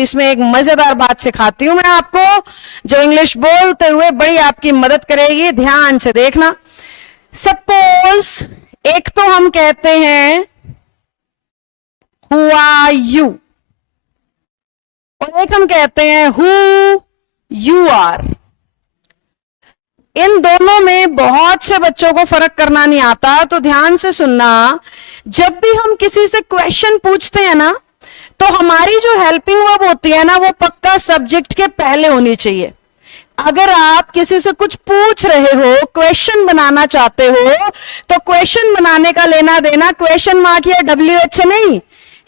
इसमें एक मजेदार बात सिखाती हूं मैं आपको, जो इंग्लिश बोलते हुए बड़ी आपकी मदद करेगी। ध्यान से देखना। सपोज एक तो हम कहते हैं हु आर यू, और एक हम कहते हैं हु यू आर। इन दोनों में बहुत से बच्चों को फर्क करना नहीं आता, तो ध्यान से सुनना। जब भी हम किसी से क्वेश्चन पूछते हैं ना, तो हमारी जो हेल्पिंग वर्ब होती है ना, वो पक्का सब्जेक्ट के पहले होनी चाहिए। अगर आप किसी से कुछ पूछ रहे हो, क्वेश्चन बनाना चाहते हो, तो क्वेश्चन बनाने का लेना देना क्वेश्चन मार्क या WH से नहीं,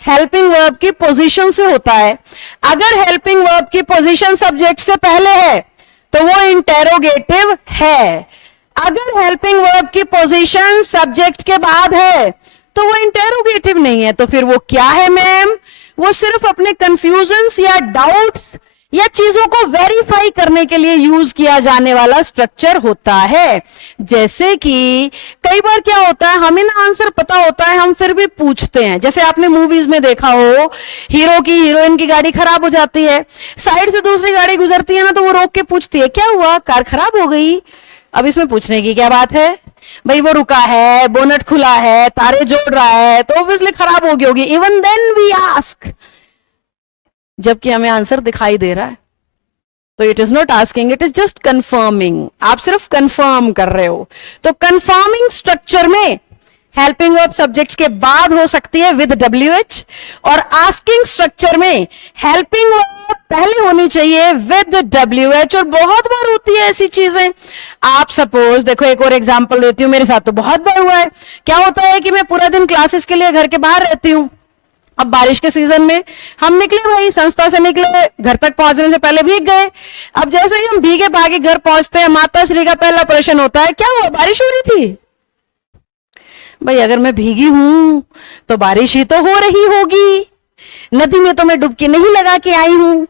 हेल्पिंग वर्ब की पोजीशन से होता है। अगर हेल्पिंग वर्ब की पोजीशन सब्जेक्ट से पहले है तो वो इंटेरोगेटिव है। अगर हेल्पिंग वर्ब की पोजीशन सब्जेक्ट के बाद है तो वो इंटेरोगेटिव नहीं है। तो फिर वो क्या है मैम? वो सिर्फ अपने कंफ्यूजन्स या डाउट्स या चीजों को वेरीफाई करने के लिए यूज किया जाने वाला स्ट्रक्चर होता है। जैसे कि कई बार क्या होता है, हमें ना आंसर पता होता है, हम फिर भी पूछते हैं। जैसे आपने मूवीज में देखा हो, हीरो की हीरोइन की गाड़ी खराब हो जाती है, साइड से दूसरी गाड़ी गुजरती है ना, तो वो रोक के पूछती है क्या हुआ, कार खराब हो गई। अब इसमें पूछने की क्या बात है भाई? वो रुका है, बोनट खुला है, तारे जोड़ रहा है, तो ऑब्वियसली खराब हो गई होगी। इवन देन वी आस्क, जबकि हमें आंसर दिखाई दे रहा है। तो it is not asking, it is just confirming. आप सिर्फ कंफर्म कर रहे हो। तो कंफर्मिंग स्ट्रक्चर में हेल्पिंग वर्ब सब्जेक्ट के बाद हो सकती है विद WH, और आस्किंग स्ट्रक्चर में हेल्पिंग वर्ब पहले होनी चाहिए विद WH। और बहुत बार होती है ऐसी चीजें। आप सपोज देखो, एक और एग्जांपल देती हूं, मेरे साथ तो बहुत बार हुआ है। क्या होता है कि मैं पूरा दिन क्लासेस के लिए घर के बाहर रहती हूं। अब बारिश के सीजन में हम निकले, भाई संस्था से निकले, घर तक पहुंचने से पहले भीग गए। अब जैसे ही हम भीगे भागे घर पहुंचते हैं, माता श्री का पहला प्रश्न होता है क्या हुआ, बारिश हो रही थी? भाई अगर मैं भीगी हूं तो बारिश ही तो हो रही होगी, नदी में तो मैं डुबकी नहीं लगा के आई हूं,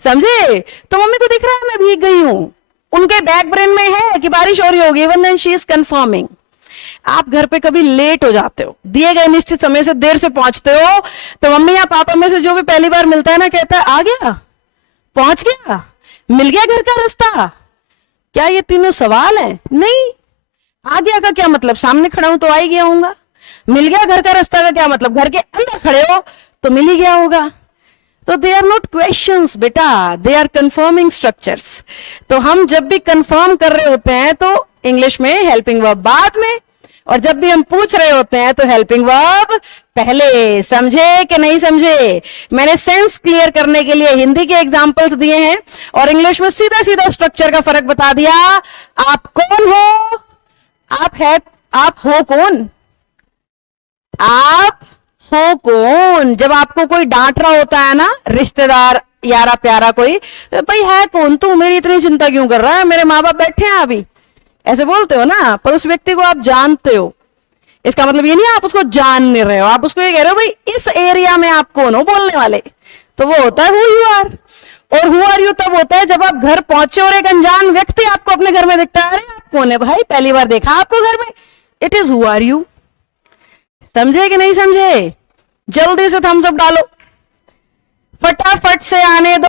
समझे? तो मम्मी को दिख रहा है मैं भीग गई हूं, उनके बैक ब्रेन में है कि बारिश हो रही होगी। Even then she is confirming. आप घर पे कभी लेट हो जाते हो, दिए गए निश्चित समय से देर से पहुंचते हो, तो मम्मी या पापा में से जो भी पहली बार मिलता है ना, कहता है आ गया, पहुंच गया, मिल गया घर का रास्ता। क्या ये तीनों सवाल है? नहीं। आ गया का क्या मतलब? सामने खड़ा हूं तो आ ही गया होऊंगा। मिल गया घर का रास्ता का क्या मतलब? घर के अंदर खड़े हो तो मिल ही गया होगा। तो दे आर नॉट क्वेश्चंस बेटा, दे आर कंफर्मिंग स्ट्रक्चर्स। तो हम जब भी कंफर्म कर रहे होते हैं तो इंग्लिश में हेल्पिंग वर्ब बाद में, और जब भी हम पूछ रहे होते हैं तो हेल्पिंग वर्ब पहले। समझे कि नहीं समझे? मैंने सेंस क्लियर करने के लिए हिंदी के एग्जांपल्स दिए हैं और इंग्लिश में सीधा सीधा स्ट्रक्चर का फर्क बता दिया। आप कौन हो? आप हो कौन? आप हो कौन? जब आपको कोई डांट रहा होता है ना, रिश्तेदार, यारा प्यारा कोई, तो भाई है कौन तू, मेरी इतनी चिंता क्यों कर रहा है, मेरे माँ बाप बैठे हैं अभी, ऐसे बोलते हो ना। पर उस व्यक्ति को आप जानते हो, इसका मतलब ये नहीं आप उसको जान नहीं रहे हो, आप उसको ये कह रहे हो भाई इस एरिया में आप कौन हो बोलने वाले। तो वो होता है हु यू आर। और हु आर यू तब होता है जब आप घर पहुंचे और एक अनजान व्यक्ति आपको अपने घर में दिखता है। अरे आप कौन है भाई, पहली बार देखा आपको घर में। It is who are you. समझे कि नहीं समझे? जल्दी से थम्स अप डालो, फटाफट से आने दो।